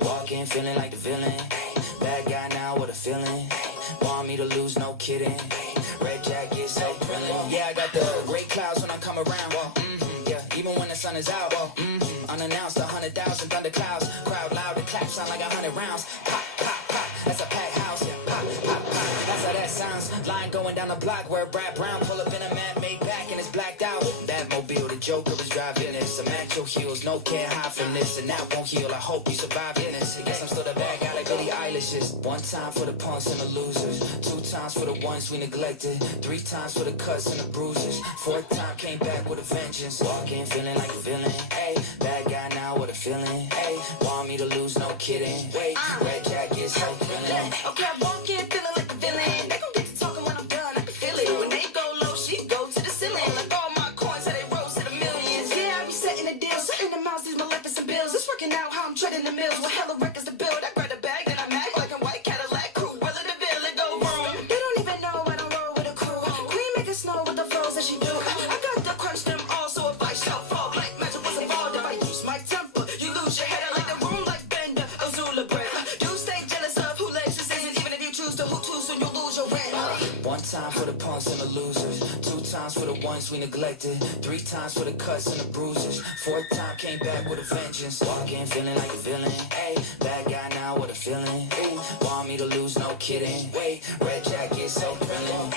Walking, feeling like the villain. Bad guy now with a feeling. Want me to lose, no kidding. Red jacket, so thrilling. Yeah, I got the gray clouds when I come around. Yeah, even when the sun is out. Unannounced, 100,000 thunder clouds. Crowd loud, the clap sound like 100 rounds. Pop, pop, pop. That's a packed house. Pop, pop, pop. That's how that sounds. Line going down the block where Brad Brown pull up in a man made back and it's blacked out. That mobile, the Joker is driving this. Immaculate heels, no care high from this, and that won't heal. I hope you survive in this. Guess I'm still the bad guy like Billie Eilish is. One time for the punks and the losers, 2 times for the ones we neglected, 3 times for the cuts and the bruises, 4th time came back with a vengeance. Walking, feeling like a villain. Hey, bad guy now with a feeling. Hey, want me to lose, no kidding. Wait, red jacket, so thrilling. Okay, I walk in feeling like a villain. They gon' get to talking when I'm done. I can feel it. When they go low, she go to the ceiling. Like all my coins, how they rose to the millions. Yeah, I be setting the deal, setting the miles, these Maleficent bills. It's working out how I'm treading the mills with hella records to build. I grab the bag and I mag like a white Cadillac crew. Well in the ville, it go room. They don't even know I don't roll with a crew. Queen make it snow with the flows that she do. I got to crunch them all, so if I shout fall, like magic was involved. If I use my temper, you lose your head. I like the room like Bender, Azula bread. Do stay jealous of who lets this season, even if you choose to who too soon you'll lose your rent. 1 time for the punks and the losers, 2 times for the ones we neglected, 3 times for the cuts and the bruises, 4th time came back with a vengeance. Walking, feeling like a villain. Hey, bad guy now with a feeling. Ooh, want me to lose, no kidding. Wait, red jacket, so thrilling.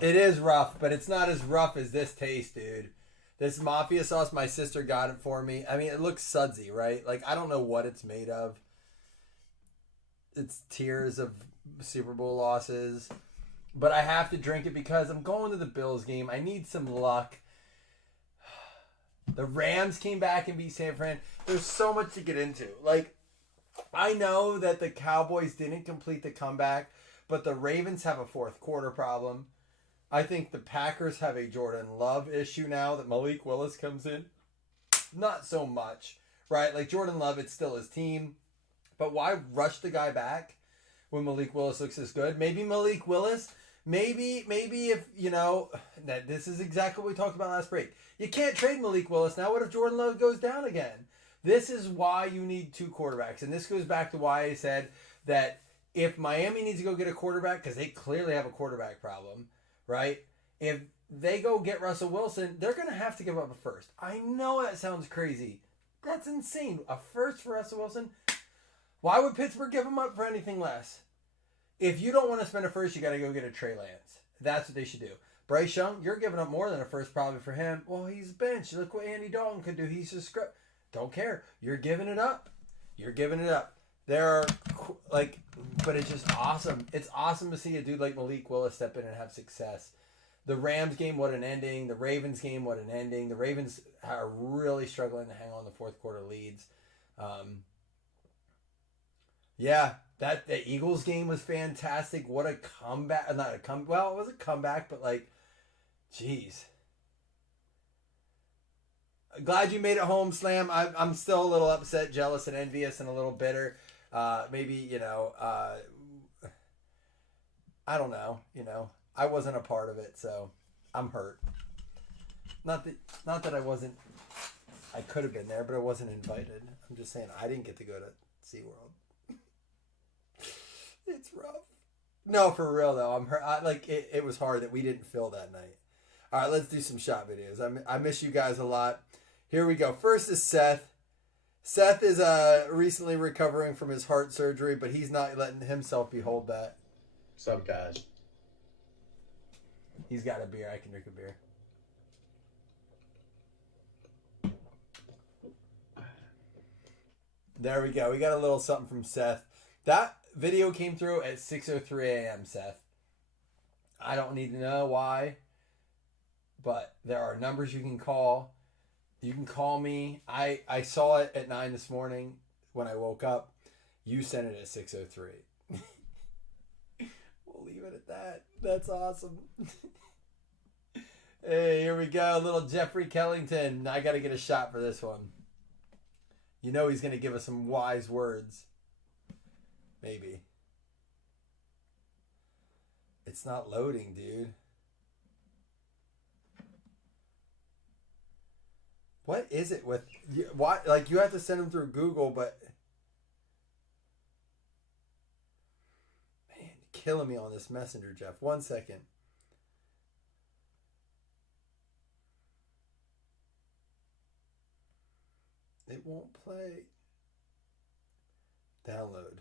It is rough, but it's not as rough as this taste, dude. This mafia sauce, my sister got it for me. I mean, it looks sudsy, right? Like, I don't know what it's made of. It's tears of Super Bowl losses. But I have to drink it because I'm going to the Bills game. I need some luck. The Rams came back and beat San Fran. There's so much to get into. Like, I know that the Cowboys didn't complete the comeback, but the Ravens have a 4th quarter problem. I think the Packers have a Jordan Love issue now that Malik Willis comes in. Not so much, right? Like Jordan Love, it's still his team. But why rush the guy back when Malik Willis looks this good? Maybe Malik Willis, maybe if, you know, that this is exactly what we talked about last break. You can't trade Malik Willis. Now what if Jordan Love goes down again? This is why you need 2 quarterbacks. And this goes back to why I said that if Miami needs to go get a quarterback, because they clearly have a quarterback problem, right? If they go get Russell Wilson, they're going to have to give up a first. I know that sounds crazy. That's insane. A first for Russell Wilson? Why would Pittsburgh give him up for anything less? If you don't want to spend a first, you got to go get a Trey Lance. That's what they should do. Bryce Young, you're giving up more than a first probably for him. Well, he's benched. Look what Andy Dalton could do. He's just don't care. You're giving it up. You're giving it up. There are, like, but it's just awesome. It's awesome to see a dude like Malik Willis step in and have success. The Rams game, what an ending. The Ravens game, what an ending. The Ravens are really struggling to hang on the 4th quarter leads. Yeah, the Eagles game was fantastic. What a comeback. Not a comeback. Well, it was a comeback, but like, jeez. Glad you made it home, Slam. I'm still a little upset, jealous, and envious, and a little bitter. Maybe, you know, I don't know, you know, I wasn't a part of it, so I'm hurt. Not that I could have been there, but I wasn't invited. I'm just saying I didn't get to go to SeaWorld. It's rough. No, for real though, I'm hurt. It was hard that we didn't fill that night. All right, let's do some shot videos. I miss you guys a lot. Here we go. First is Seth. Seth is recently recovering from his heart surgery, but he's not letting himself behold that. What's up, guys? He's got a beer. I can drink a beer. There we go. We got a little something from Seth. That video came through at 6:03 a.m., Seth. I don't need to know why, but there are numbers you can call. You can call me. I saw it at 9 this morning when I woke up. You sent it at 6:03. We'll leave it at that. That's awesome. Hey, here we go. Little Jeffrey Kellington. I got to get a shot for this one. You know he's going to give us some wise words. Maybe. It's not loading, dude. What is it with... Why? Like, you have to send them through Google, but... Man, killing me on this messenger, Jeff. 1 second. It won't play. Download.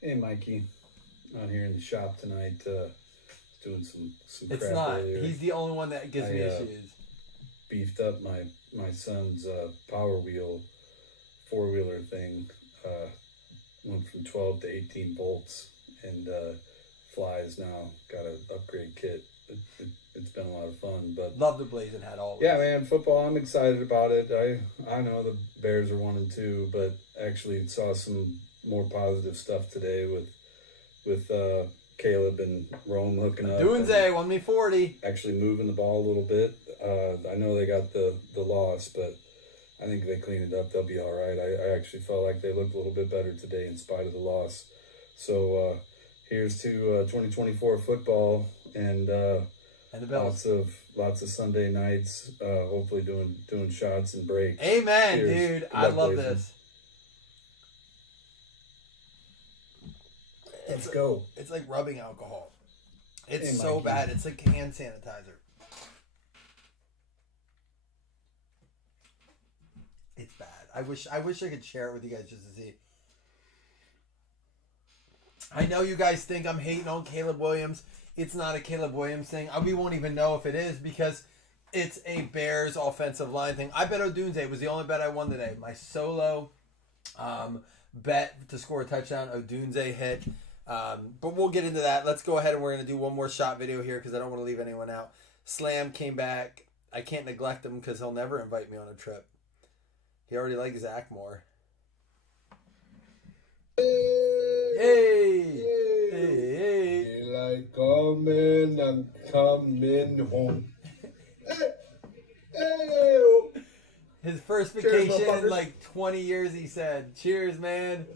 Hey, Mikey. Out here in the shop tonight, doing some It's crap not. earlier. He's the only one that gives me issues. Beefed up my son's Power Wheel four-wheeler thing. Went from 12 to 18 volts, and flies now. Got an upgrade kit. It's been a lot of fun, but Love the Blazing Hat always. yeah, man, football. I'm excited about it. I know the Bears are 1-2, but actually saw some more positive stuff today with Caleb and Rome hooking up. Doomsday won me 40. Actually moving the ball a little bit. I know they got the loss, but I think they cleaned it up. They'll be all right. I actually felt like they looked a little bit better today in spite of the loss. So here's to 2024 football and the Bills. lots of Sunday nights. Hopefully doing shots and breaks. Amen, Cheers. dude. I love Blazing. this. Let's go. It's like rubbing alcohol. It's Hey, so Mikey. bad. It's like hand sanitizer. It's bad. I wish I could share it with you guys just to see. I know you guys think I'm hating on Caleb Williams. It's not a Caleb Williams thing. We won't even know if it is because it's a Bears offensive line thing. I bet Odunze was the only bet I won today. My solo bet to score a touchdown. Odunze hit. But we'll get into that. Let's go ahead and we're going to do one more shot video here because I don't want to leave anyone out. Slam came back. I can't neglect him because he'll never invite me on a trip. He already likes Zach more. Hey! Hey! Hey! Daylight coming, I'm coming home. His first Cheers, vacation in motherfuckers. like 20 years, he said. Cheers, man.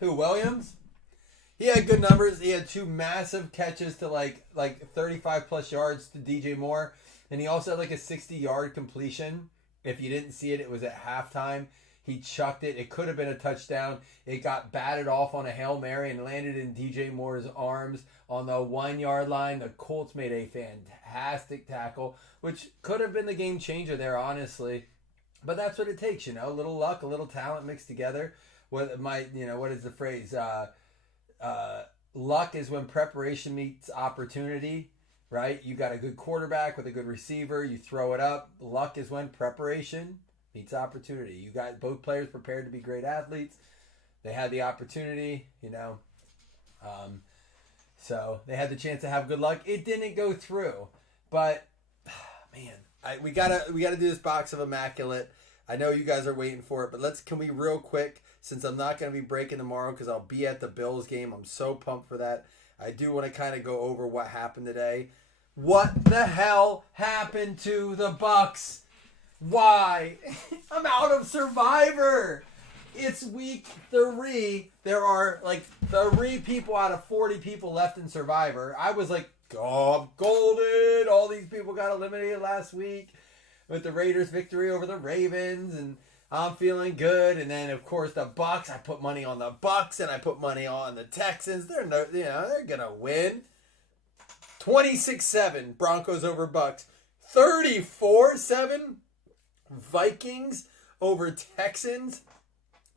Who, Williams? He had good numbers. He had 2 massive catches to like 35 plus yards to DJ Moore. And he also had like a 60-yard completion. If you didn't see it, it was at halftime. He chucked it. It could have been a touchdown. It got batted off on a Hail Mary and landed in DJ Moore's arms on the 1-yard line. The Colts made a fantastic tackle, which could have been the game changer there, honestly. But that's what it takes, you know, a little luck, a little talent mixed together. What is the phrase? Luck is when preparation meets opportunity, right? You got a good quarterback with a good receiver. You throw it up. Luck is when preparation meets opportunity. You got both players prepared to be great athletes. They had the opportunity, you know. So they had the chance to have good luck. It didn't go through. But, man, we gotta do this box of Immaculate. I know you guys are waiting for it, but can we real quick, since I'm not going to be breaking tomorrow because I'll be at the Bills game. I'm so pumped for that. I do want to kind of go over what happened today. What the hell happened to the Bucks? Why? I'm out of Survivor. It's week 3. There are like 3 people out of 40 people left in Survivor. I was like, oh, I'm golden. All these people got eliminated last week with the Raiders' victory over the Ravens, and I'm feeling good. And then, of course, the Bucks. I put money on the Bucks, and I put money on the Texans. They're gonna win. 26-7 Broncos over Bucks. 34-7 Vikings over Texans.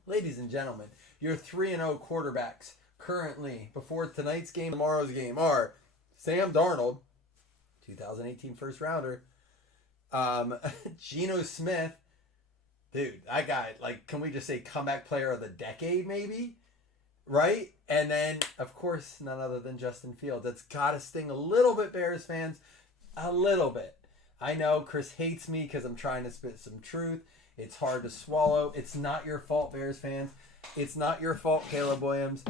Ladies and gentlemen, your 3-0 quarterbacks currently before tonight's game, tomorrow's game are Sam Darnold, 2018 first rounder, Geno Smith, dude, that guy, like, can we just say comeback player of the decade maybe? Right? And then, of course, none other than Justin Fields. That's got to sting a little bit, Bears fans. A little bit. I know Chris hates me because I'm trying to spit some truth. It's hard to swallow. It's not your fault, Bears fans. It's not your fault, Caleb Williams.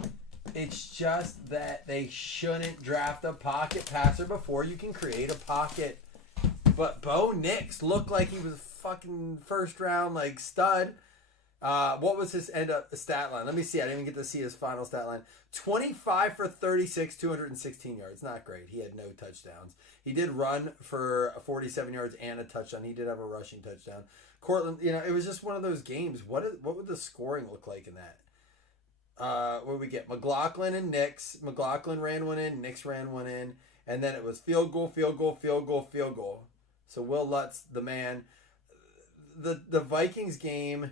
It's just that they shouldn't draft a pocket passer before you can create a pocket. But Bo Nix looked like he was a fucking first round like stud. What was his end up stat line? Let me see. I didn't even get to see his final stat line. 25 for 36, 216 yards. Not great. He had no touchdowns. He did run for 47 yards and a touchdown. He did have a rushing touchdown. Cortland, it was just one of those games. What would the scoring look like in that? What did we get? McLaughlin and Nix. McLaughlin ran one in. Nix ran one in. And then it was field goal, field goal, field goal, field goal. So Will Lutz, the man. The Vikings game,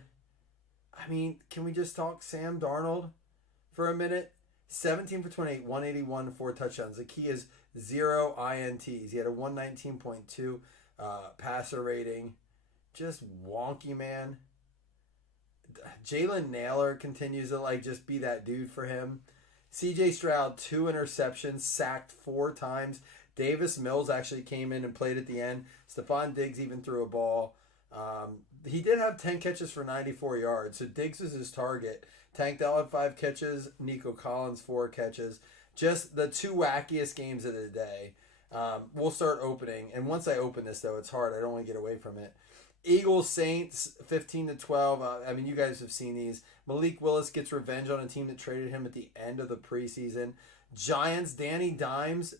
I mean, can we just talk Sam Darnold for a minute? 17 for 28, 181, 4 touchdowns. The key is 0 INTs. He had a 119.2 passer rating. Just wonky, man. Jalen Naylor continues to just be that dude for him. CJ Stroud, 2 interceptions, sacked 4 times. Davis Mills actually came in and played at the end. Stephon Diggs even threw a ball. He did have 10 catches for 94 yards, so Diggs was his target. Tank Dell had 5 catches. Nico Collins, 4 catches. Just the 2 wackiest games of the day. We'll start opening, and once I open this, though, it's hard. I don't want to get away from it. Eagles Saints 15-12. I mean, you guys have seen these. Malik Willis gets revenge on a team that traded him at the end of the preseason. Giants Danny Dimes,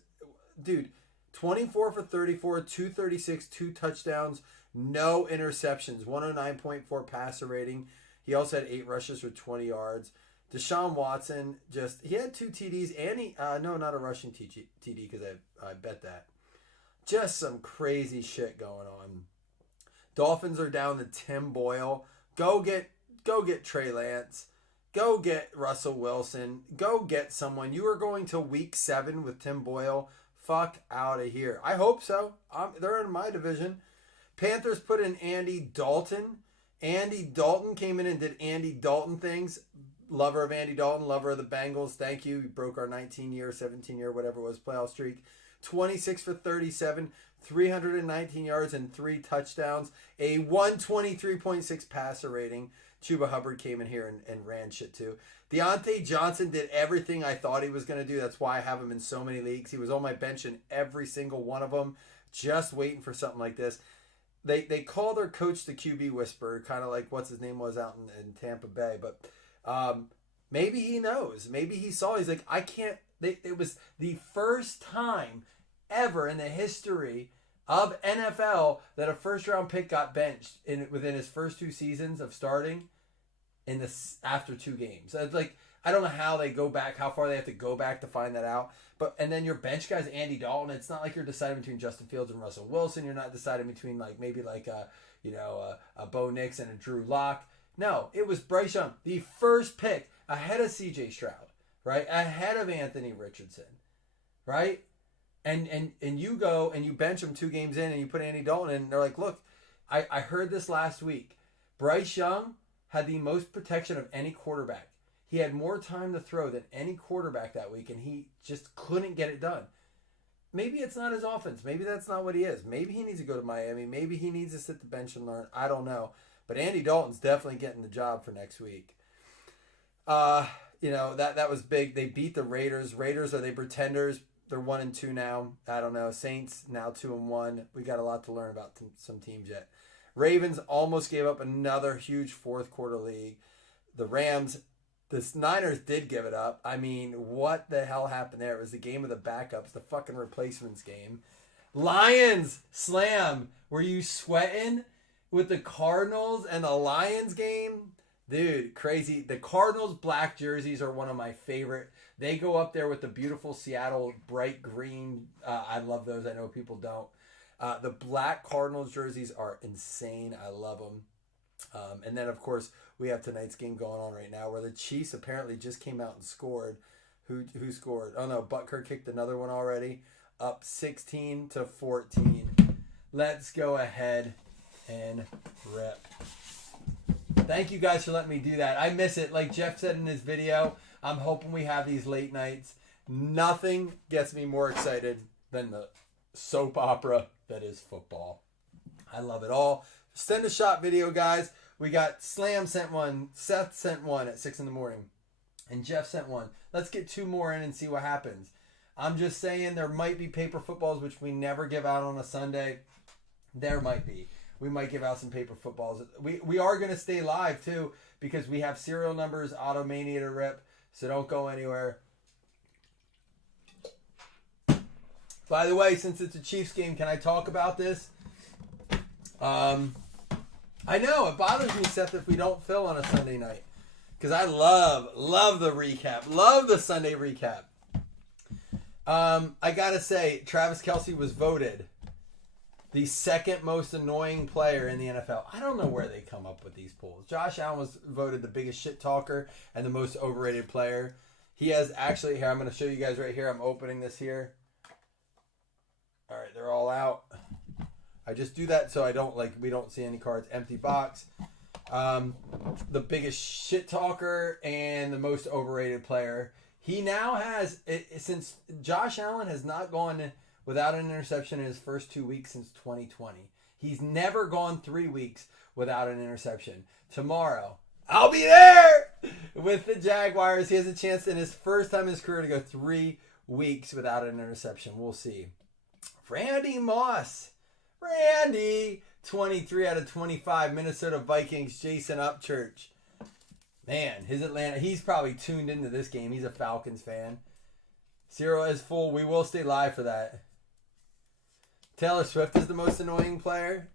dude, 24 for 34, 236, 2 touchdowns, no interceptions, 109.4 passer rating. He also had 8 rushes for 20 yards. Deshaun Watson he had 2 TDs and no, not a rushing TD because I bet that. Just some crazy shit going on. Dolphins are down to Tim Boyle. Go get Trey Lance. Go get Russell Wilson. Go get someone. You are going to week 7 with Tim Boyle. Fuck out of here. I hope so. They're in my division. Panthers put in Andy Dalton. Andy Dalton came in and did Andy Dalton things. Lover of Andy Dalton, lover of the Bengals. Thank you. We broke our 19-year, 17-year, whatever it was, playoff streak. 26 for 37, 319 yards and 3 touchdowns. A 123.6 passer rating. Chuba Hubbard came in here and ran shit too. Deontay Johnson did everything I thought he was going to do. That's why I have him in so many leagues. He was on my bench in every single one of them, just waiting for something like this. They call their coach the QB whisperer, kind of like what's his name was out in Tampa Bay. But maybe he knows. Maybe he saw. He's like, I can't. It was the first time ever in the history of NFL that a first-round pick got benched within his first 2 seasons of starting after 2 games. It's like, I don't know how far they have to go back to find that out. And then your bench guy's Andy Dalton. It's not like you're deciding between Justin Fields and Russell Wilson. You're not deciding between a Bo Nix and a Drew Lock. No, it was Bryce Young, the first pick ahead of CJ Stroud, right? Ahead of Anthony Richardson, right? And you go and you bench him 2 games in and you put Andy Dalton in, and they're like, look, I heard this last week. Bryce Young had the most protection of any quarterback. He had more time to throw than any quarterback that week, and he just couldn't get it done. Maybe it's not his offense. Maybe that's not what he is. Maybe he needs to go to Miami. Maybe he needs to sit the bench and learn. I don't know. But Andy Dalton's definitely getting the job for next week. That was big. They beat the Raiders. Raiders, are they pretenders? They're 1-2 now. I don't know. Saints now 2-1. We got a lot to learn about some teams yet. Ravens almost gave up another huge fourth quarter lead. The Rams, the Niners did give it up. I mean, what the hell happened there? It was the game of the backups, the fucking replacements game. Lions slam. Were you sweating with the Cardinals and the Lions game? Dude, crazy. The Cardinals black jerseys are one of my favorite. They go up there with the beautiful Seattle bright green. I love those. I know people don't. The black Cardinals jerseys are insane. I love them. And then, of course, we have tonight's game going on right now where the Chiefs apparently just came out and scored. Who scored? Oh, no. Butker kicked another one already. Up 16-14. Let's go ahead and rip. Thank you guys for letting me do that. I miss it. Like Jeff said in his video, I'm hoping we have these late nights. Nothing gets me more excited than the soap opera that is football. I love it all. Send a shot video, guys. We got Slam sent one, Seth sent one at 6 in the morning, and Jeff sent one. Let's get 2 more in and see what happens. I'm just saying there might be paper footballs, which we never give out on a Sunday. There might be. We might give out some paper footballs. We are going to stay live, too, because we have serial numbers, Automania to rip, so don't go anywhere. By the way, since it's a Chiefs game, can I talk about this? I know, it bothers me, Seth, if we don't fill on a Sunday night. Because I love the recap. Love the Sunday recap. I gotta say, Travis Kelce was voted the second most annoying player in the NFL. I don't know where they come up with these polls. Josh Allen was voted the biggest shit talker and the most overrated player. He has actually, here, I'm going to show you guys right here. I'm opening this here. All right, they're all out. I just do that so I don't, we don't see any cards. Empty box. The biggest shit talker and the most overrated player. He now has, since Josh Allen has not gone without an interception in his first 2 weeks since 2020. He's never gone 3 weeks without an interception. Tomorrow, I'll be there with the Jaguars. He has a chance in his first time in his career to go 3 weeks without an interception. We'll see. Randy Moss. Randy. 23 out of 25. Minnesota Vikings. Jason Upchurch. Man, he's probably tuned into this game. He's a Falcons fan. Zero is full. We will stay live for that. Taylor Swift is the most annoying player.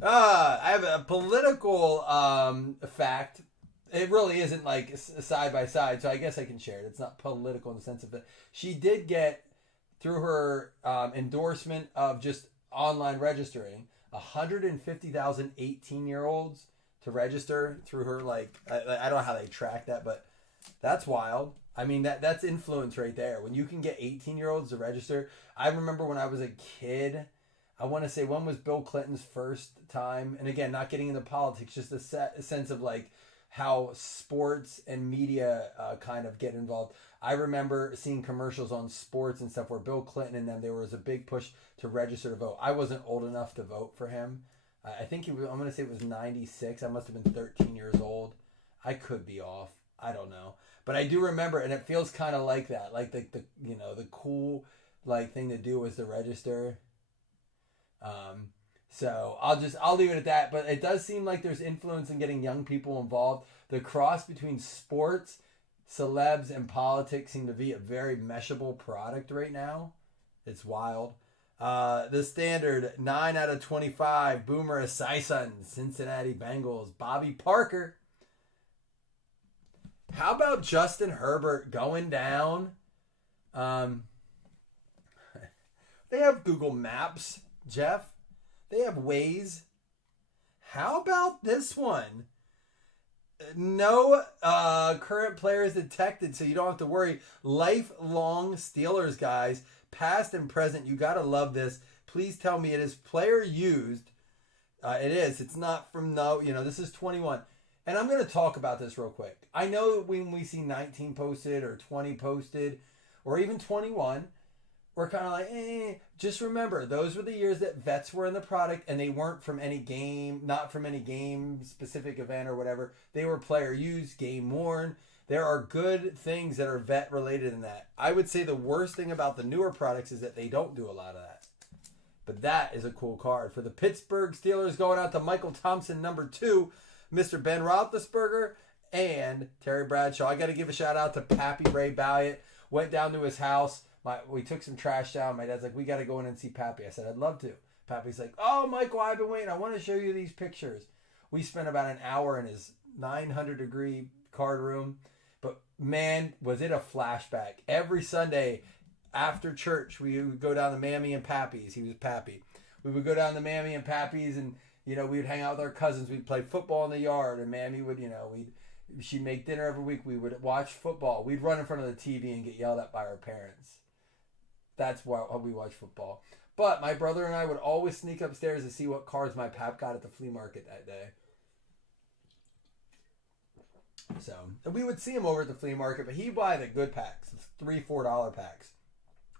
I have a political fact. It really isn't side by side, so I guess I can share it. It's not political in the sense of that she did get, through her endorsement of just online registering, 150,000 18-year-olds to register through her. I don't know how they track that, but that's wild. I mean, that's influence right there. When you can get 18-year-olds to register. I remember when I was a kid, I want to say, when was Bill Clinton's first time? And again, not getting into politics, just a sense of how sports and media kind of get involved. I remember seeing commercials on sports and stuff where Bill Clinton and them, there was a big push to register to vote. I wasn't old enough to vote for him. I think I'm going to say it was 96. I must have been 13 years old. I could be off. I don't know. But I do remember, and it feels kind of like that. Like the cool thing to do was to register. So I'll leave it at that. But it does seem like there's influence in getting young people involved. The cross between sports, celebs, and politics seem to be a very meshable product right now. It's wild. The standard 9 out of 25. Boomer Esiason, Cincinnati Bengals. Bobby Parker. How about Justin Herbert going down? They have Google Maps, Jeff. They have Waze. How about this one? No current players detected, so you don't have to worry. Lifelong Steelers guys, past and present. You got to love this. Please tell me it is player used. It is. It's not from this is 21. And I'm going to talk about this real quick. I know that when we see 19 posted or 20 posted or even 21, we're kind of just remember, those were the years that vets were in the product and they weren't from any game, not from any game specific event or whatever. They were player used, game worn. There are good things that are vet related in that. I would say the worst thing about the newer products is that they don't do a lot of that. But that is a cool card. For the Pittsburgh Steelers, going out to Michael Thompson, number 2, Mr. Ben Roethlisberger, and Terry Bradshaw. I got to give a shout out to Pappy Ray Balliet. Went down to his house. We took some trash down. My dad's like, we got to go in and see Pappy. I said, I'd love to. Pappy's like, oh, Michael, I've been waiting. I want to show you these pictures. We spent about an hour in his 900-degree card room. But, man, was it a flashback. Every Sunday after church, we would go down to Mammy and Pappy's. He was Pappy. We would go down to Mammy and Pappy's, and we would hang out with our cousins. We'd play football in the yard, and Mammy would, she'd make dinner every week. We would watch football. We'd run in front of the TV and get yelled at by our parents. That's why we watch football. But my brother and I would always sneak upstairs to see what cards my pap got at the flea market that day. So, and we would see him over at the flea market, but he'd buy the good packs, $3, $4 packs.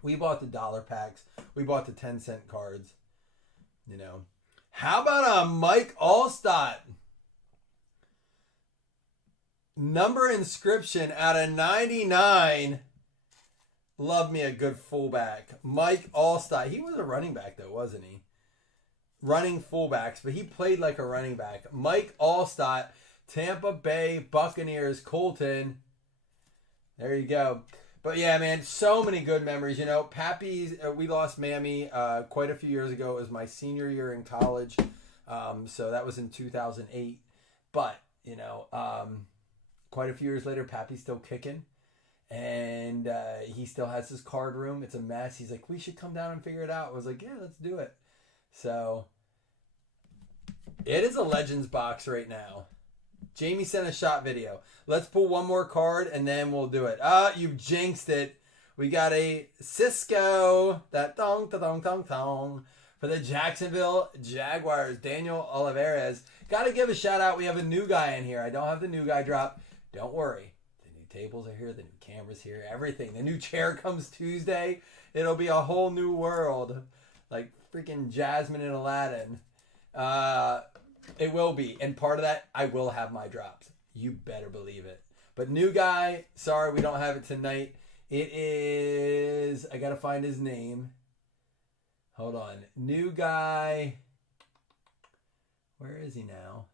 We bought the dollar packs. We bought the 10-cent cards. How about a Mike Allstott? Number inscription out of 99. Love me a good fullback. Mike Allstott. He was a running back though, wasn't he? Running fullbacks, but he played like a running back. Mike Allstott, Tampa Bay Buccaneers, Colton. There you go. But yeah, man, so many good memories. You know, Pappy's, we lost Mammy quite a few years ago. It was my senior year in college. So that was in 2008. But, you know, quite a few years later, Pappy's still kicking. And he still has his card room. It's a mess. He's like, we should come down and figure it out. I was like, yeah, let's do it. So it is a Legends box right now. Jamie sent a shot video. Let's pull one more card and then we'll do it. You jinxed it. We got a Cisco. That thong, thong, thong, thong. For the Jacksonville Jaguars. Daniel Olivares. Got to give a shout out. We have a new guy in here. I don't have the new guy drop. Don't worry. The new tables are here. The new cameras here. Everything. The new chair comes Tuesday. It'll be a whole new world. Like freaking Jasmine and Aladdin. It will be. And part of that, I will have my drops. You better believe it. But new guy, sorry we don't have it tonight. It is, I got to find his name. Hold on. New guy. Where is he now?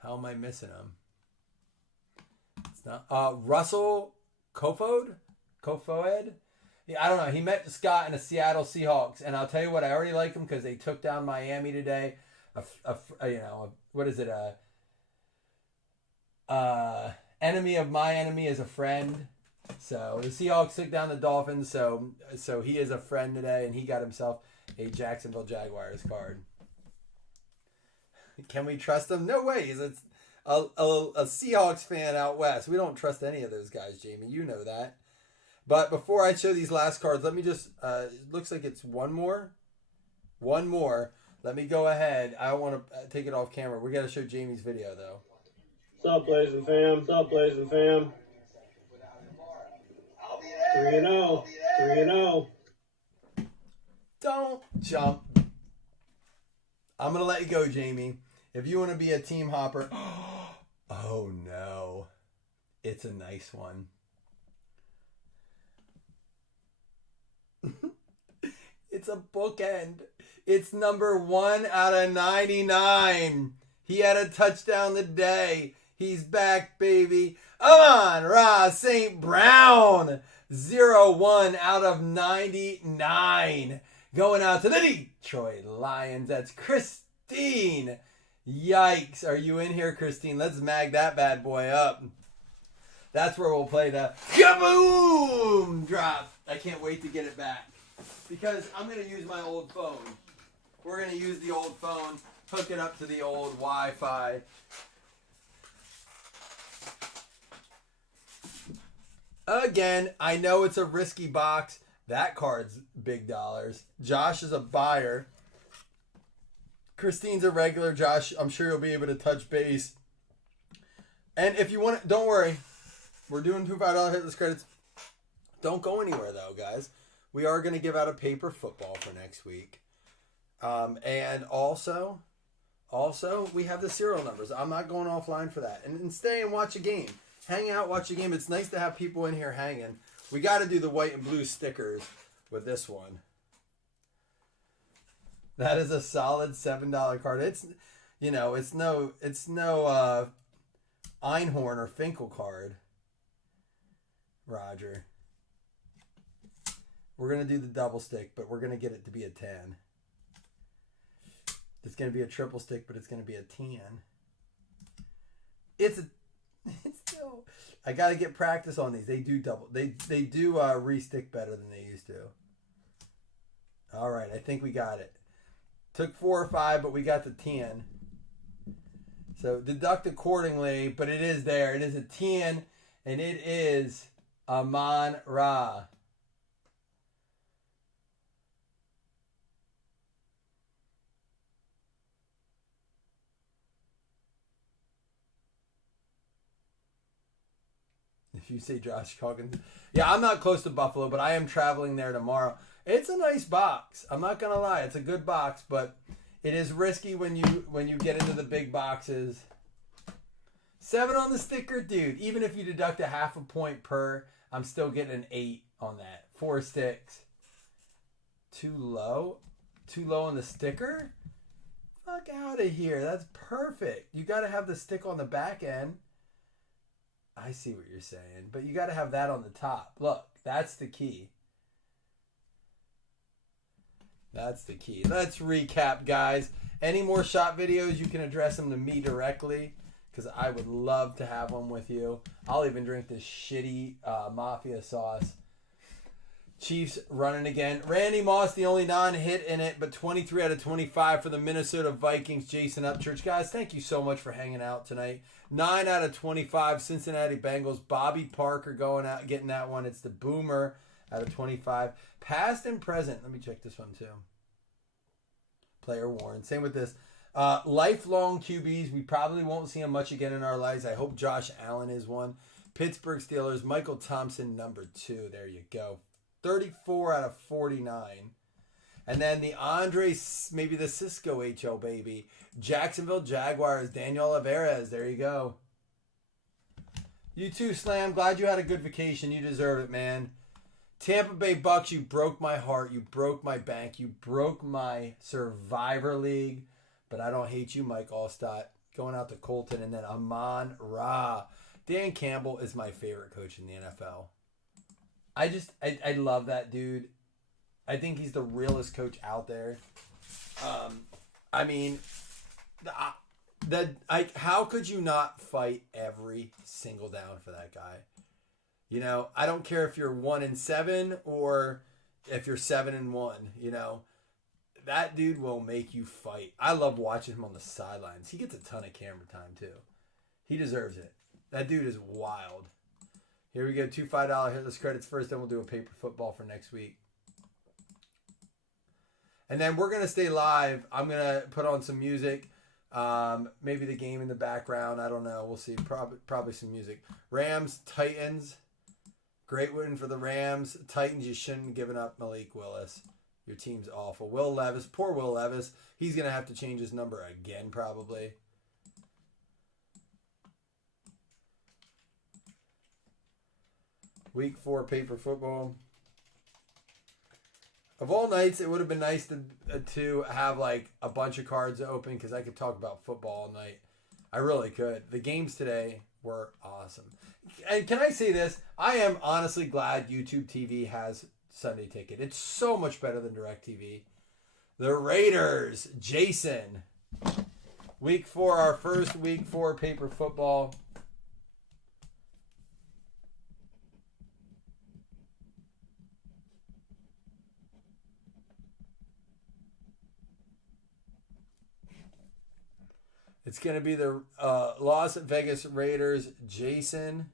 How am I missing him? It's not, Russell Kofoed? Yeah, I don't know. He met Scott in the Seattle Seahawks, and I'll tell you what, I already like him because they took down Miami today. What is it? Enemy of my enemy is a friend. So the Seahawks took down the Dolphins. So he is a friend today, and he got himself a Jacksonville Jaguars card. Can we trust him? No way. It's a Seahawks fan out west. We don't trust any of those guys, Jamie. You know that. But before I show these last cards, let me just, it looks like it's one more. One more. Let me go ahead. I don't want to take it off camera. We got to show Jamie's video, though. What's up, Blazing fam? 3-0. 3-0. Don't jump. I'm going to let you go, Jamie. If you want to be a team hopper. Oh, no. It's a nice one. It's a bookend. It's number 1 out of 99. He had a touchdown today. He's back, baby. Amon-Ra St. Brown. 0-1 out of 99. Going out to the Detroit Lions. That's Christine. Yikes. Are you in here, Christine? Let's mag that bad boy up. That's where we'll play the kaboom drop. I can't wait to get it back. Because I'm going to use my old phone. We're going to use the old phone, hook it up to the old Wi-Fi. Again, I know it's a risky box. That card's big dollars. Josh is a buyer. Christine's a regular. Josh, I'm sure you'll be able to touch base. And if you want to, don't worry. We're doing $2 hitless credits. Don't go anywhere, though, guys. We are going to give out a paper football for next week. And also, we have the serial numbers. I'm not going offline for that. And stay and watch a game. Hang out, watch a game. It's nice to have people in here hanging. We got to do the white and blue stickers with this one. That is a solid $7 card. It's, you know, it's no Einhorn or Finkel card. Roger. We're going to do the double stick, but we're going to get it to be a 10. It's going to be a triple stick, but it's going to be a 10. It's still, I got to get practice on these. They do double. They do re-stick better than they used to. All right, I think we got it. Took 4 or 5, but we got the 10. So deduct accordingly, but it is there. It is a 10, and it is Amon-Ra. If you say Josh Coggins. Yeah, I'm not close to Buffalo, but I am traveling there tomorrow. It's a nice box. I'm not going to lie. It's a good box, but It is risky when you get into the big boxes. 7 on the sticker, dude. Even if you deduct a half a point per, I'm still getting an 8 on that. 4 sticks. Too low? Too low on the sticker? Fuck out of here. That's perfect. You got to have the stick on the back end. I see what you're saying. But you got to have that on the top. Look, that's the key. That's the key. Let's recap, guys. Any more shot videos, you can address them to me directly, because I would love to have one with you. I'll even drink this shitty Mafia sauce. Chiefs running again. Randy Moss, the only non-hit in it, but 23 out of 25 for the Minnesota Vikings. Jason Upchurch. Guys, thank you so much for hanging out tonight. 9 out of 25, Cincinnati Bengals. Bobby Parker going out, getting that one. It's the Boomer out of 25. Past and present. Let me check this one too. Player Warren. Same with this. Lifelong QBs. We probably won't see him much again in our lives. I hope Josh Allen is one. Pittsburgh Steelers. Michael Thompson, number 2. There you go. 34 out of 49. And then the Andre, maybe the Cisco HO baby. Jacksonville Jaguars. Daniel Alvarez. There you go. You too, Slam. Glad you had a good vacation. You deserve it, man. Tampa Bay Bucks, you broke my heart. You broke my bank. You broke my Survivor League. But I don't hate you, Mike Allstott. Going out to Colton. And then Amon Ra. Dan Campbell is my favorite coach in the NFL. I love that dude. I think he's the realest coach out there. I mean, how could you not fight every single down for that guy? You know, I don't care if you're 1-7 or if you're 7-1. You know, that dude will make you fight. I love watching him on the sidelines. He gets a ton of camera time too. He deserves it. That dude is wild. Here we go, 2 $5 hitless credits first, then we'll do a paper football for next week. And then we're going to stay live. I'm going to put on some music. Maybe the game in the background. I don't know. We'll see. Probably some music. Rams, Titans. Great win for the Rams. Titans, you shouldn't have given up Malik Willis. Your team's awful. Will Levis. Poor Will Levis. He's going to have to change his number again probably. Week 4 paper football. Of all nights, it would have been nice to have like a bunch of cards open because I could talk about football all night. I really could. The games today were awesome. And can I say this? I am honestly glad YouTube TV has Sunday Ticket. It's so much better than DirecTV. The Raiders, Jason. Week 4, our first week 4 paper football. It's going to be the Las Vegas Raiders, Jason.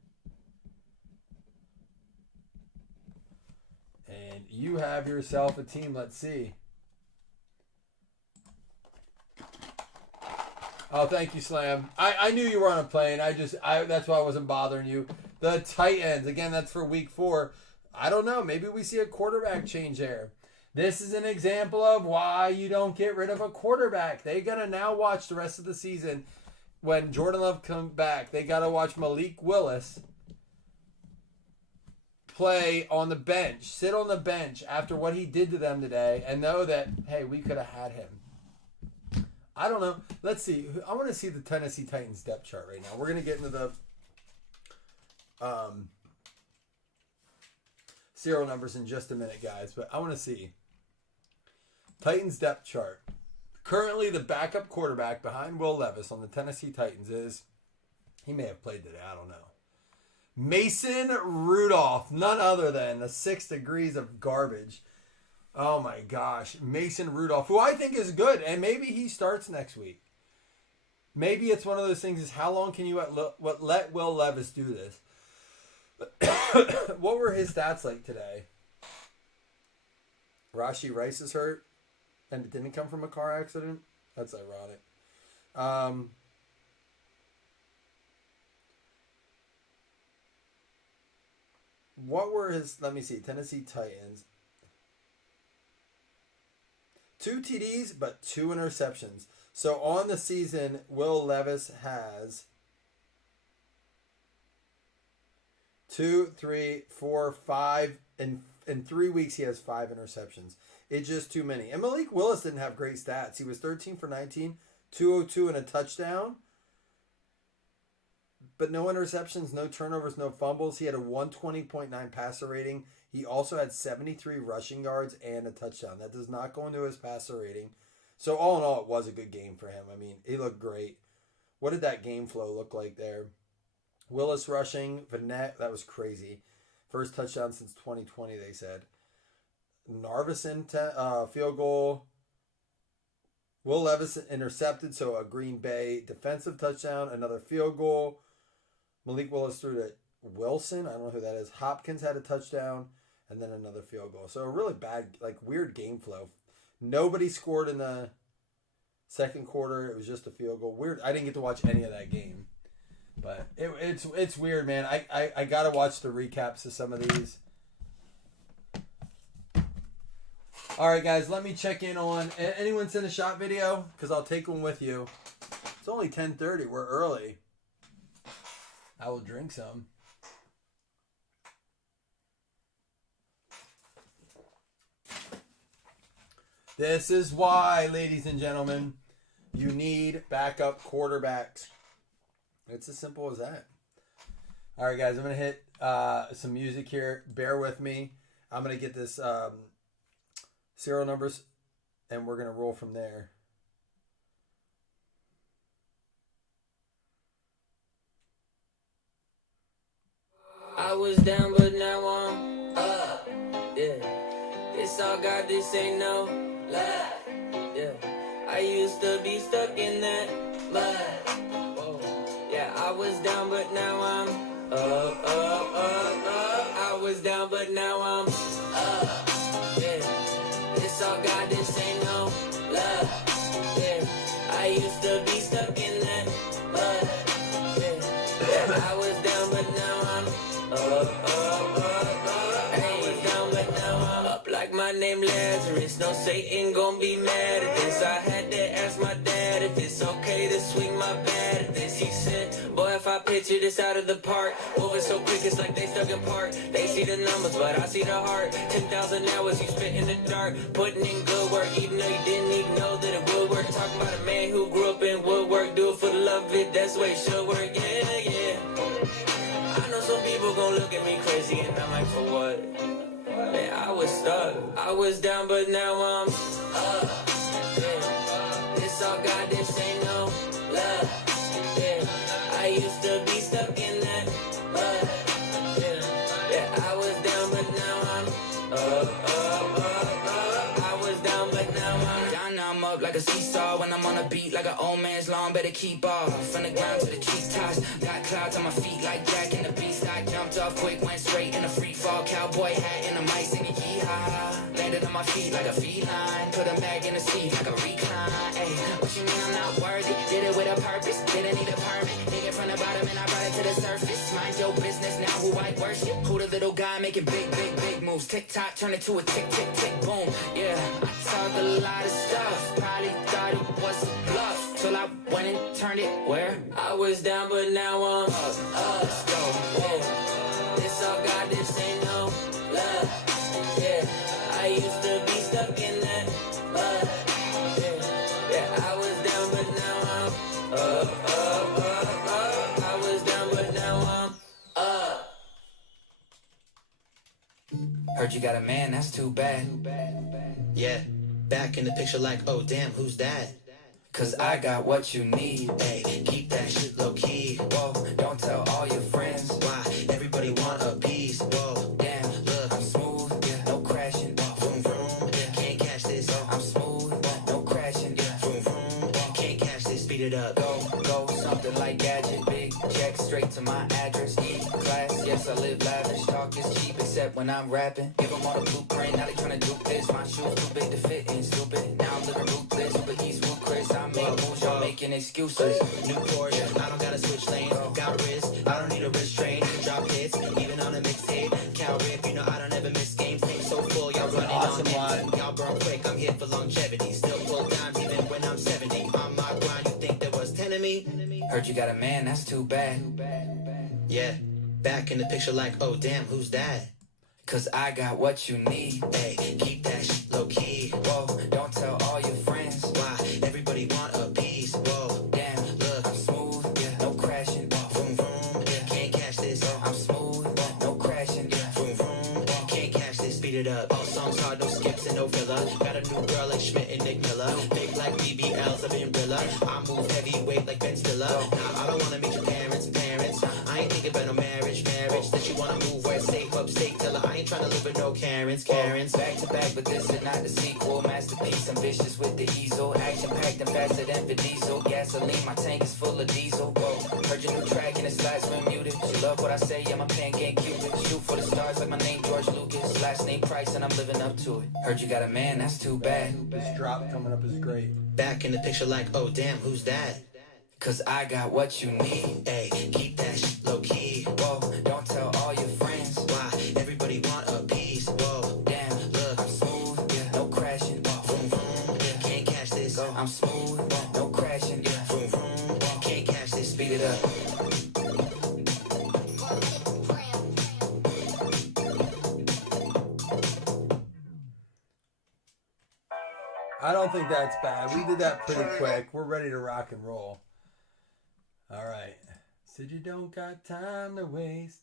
And you have yourself a team. Let's see. Oh, thank you, Slam. I knew you were on a plane. That's why I wasn't bothering you. The Titans. Again, that's for week 4. I don't know. Maybe we see a quarterback change there. This is an example of why you don't get rid of a quarterback. They got to now watch the rest of the season. When Jordan Love comes back, they got to watch Malik Willis play on the bench, sit on the bench after what he did to them today, and know that, hey, we could have had him. I don't know. Let's see. I want to see the Tennessee Titans depth chart right now. We're going to get into the serial numbers in just a minute, guys, but I want to see. Titans depth chart. Currently, the backup quarterback behind Will Levis on the Tennessee Titans is, he may have played today, I don't know. Mason Rudolph, none other than the 6 degrees of garbage. Oh my gosh, Mason Rudolph, who I think is good, and maybe he starts next week. Maybe it's one of those things is how long can you let Will Levis do this? What were his stats like today? Rashi Rice is hurt. And it didn't come from a car accident? That's ironic. What were his... Let me see. Tennessee Titans. 2 TDs, but 2 interceptions. So on the season, Will Levis has 2, 3, 4, 5. In 3 weeks, he has 5 interceptions. It's just too many. And Malik Willis didn't have great stats. He was 13 for 19, 202 and a touchdown. But no interceptions, no turnovers, no fumbles. He had a 120.9 passer rating. He also had 73 rushing yards and a touchdown. That does not go into his passer rating. So all in all, it was a good game for him. I mean, he looked great. What did that game flow look like there? Willis rushing, Vanette, that was crazy. First touchdown since 2020, they said. Narvison field goal. Will Levis intercepted, so a Green Bay defensive touchdown, another field goal. Malik Willis threw to Wilson. I don't know who that is. Hopkins had a touchdown, and then another field goal. So a really bad, weird game flow. Nobody scored in the second quarter. It was just a field goal. Weird. I didn't get to watch any of that game. But it's weird, man. I got to watch the recaps of some of these. All right, guys, let me check in on... Anyone send a shot video? Because I'll take one with you. It's only 10:30. We're early. I will drink some. This is why, ladies and gentlemen, you need backup quarterbacks. It's as simple as that. All right, guys, I'm going to hit some music here. Bear with me. I'm going to get this serial numbers, and we're going to roll from there. I was down, but now I'm up. Yeah, this all God, this ain't no lie. Yeah, I used to be stuck in that mud. Whoa. Yeah, I was down, but now I'm up. I was down, but now I'm up. Yeah, this all God, this ain't no lie. Yeah, I used to be stuck in that mud. Yeah, I was down, but now I'm I was down, but now I'm up like my name Lazarus. No Satan gon' be mad at this. I had to ask my dad if it's okay to swing my bat at this. He said, boy, if I picture this out of the park, moving so quick it's like they stuck apart. They see the numbers, but I see the heart. 10,000 hours you spent in the dark, putting in good work, even though you didn't even know that it would work. Talking about a man who grew up in woodwork, do it for the love of it, that's the way it should work. Yeah. I know some people gon' look at me crazy and I'm like, for what? Man, I was stuck. I was down, but now I'm up. Yeah. This all God, this ain't no love. Yeah. I used to be stuck in that mud. Yeah, I was down, but now I'm up. I was down, but now I'm down. Now I'm up like a seesaw when I'm on a beat like an old man's lawn. Better keep off from the ground to the treetops. Got clouds on my feet like Jack and the Beast. I jumped off quick, went straight in a free fall. Cowboy hat and a mic singing yeehaw. Landed on my feet like a feline. Put him back in the seat like a recline. Ay, what you mean I'm not worthy? Did it with a purpose. Didn't need a permit. Dig it from the bottom and I brought it to the surface. Mind your business now. Who I worship? Who the little guy making big moves? Tick tock, turn it to a tick boom. Yeah, I talk a lot of stuff. Probably thought it was a bluff till I went and turned it where I was down, but now I'm up. Let's go. Whoa. This all God, this ain't no love. Yeah, I used to be stuck in that mud. Yeah, I was down, but now I'm up. I was down, but now I'm up. Heard you got a man, that's too bad. Yeah, back in the picture like, oh damn, who's that? Cause I got what you need. Hey, keep that shit low key. Whoa, don't tell all your friends. Why? Everybody want a piece. Whoa, Damn, look, I'm smooth, yeah, no crashing. vroom vroom, can't catch this. I'm smooth, no crashing. Vroom vroom, can't catch this. Speed it up. Go, something like gadget. Big check straight to my address. E-class, yes, I live lavish. Talk is cheap except when I'm rapping. Give them all the blueprint, now they tryna do this. My shoes too big to fit in, stupid. Now I'm living ruthless, but Eastwood Chris. I make moves, y'all making excuses. New Porsche, I don't gotta switch lanes. Got wrist, I don't need a wrist train. Drop hits, even on a mixtape. Cow rip, you know I don't ever miss games. Tank so full, y'all running awesome on line. empty. Y'all burn quick, I'm here for longevity. Heard you got a man, that's too bad. Yeah, back in the picture like, oh damn, who's that? Cause I got what you need. Hey, keep that shit low key. Whoa, don't tell all your friends. Why? Everybody want a piece. Whoa, Damn, look, I'm smooth, yeah, no crashing. vroom vroom, can't catch this. I'm smooth, no crashing. Vroom vroom, can't catch this. Speed it up. All songs hard, no skips and no filler. Got a new girl like Schmidt and Nick Miller. Big like BBLs, I'm in Rilla. I move heavyweight like Ben Stiller. Nah, I don't wanna meet your parents. I ain't thinking about no marriage. That you wanna move where safe upstate till I ain't trying to live with no Karens. Back to back, but this is not the sequel. Masterpiece, ambitious with the easel. Action packed and faster than Vin Diesel. Gasoline, my tank is full of diesel. Whoa, heard your new track and it slides when muted. You love what I say, yeah, my pen game Cupid. Shoot for the stars like my name George Lucas. Last name Price and I'm living up to it. Heard you got a man, that's too bad. This drop coming up is great. Back in the picture like, oh damn, who's that? Cause I got what you need. Hey, keep that shit low key. Whoa, don't tell all your friends. Why? Everybody want a piece. Whoa, Damn, look, I'm smooth, yeah, no crashing. vroom vroom, can't catch this. I'm smooth, no crashing. Vroom vroom, can't catch this. Speed it up. I don't think that's bad. We did that pretty quick. We're ready to rock and roll. All right. Said you don't got time to waste.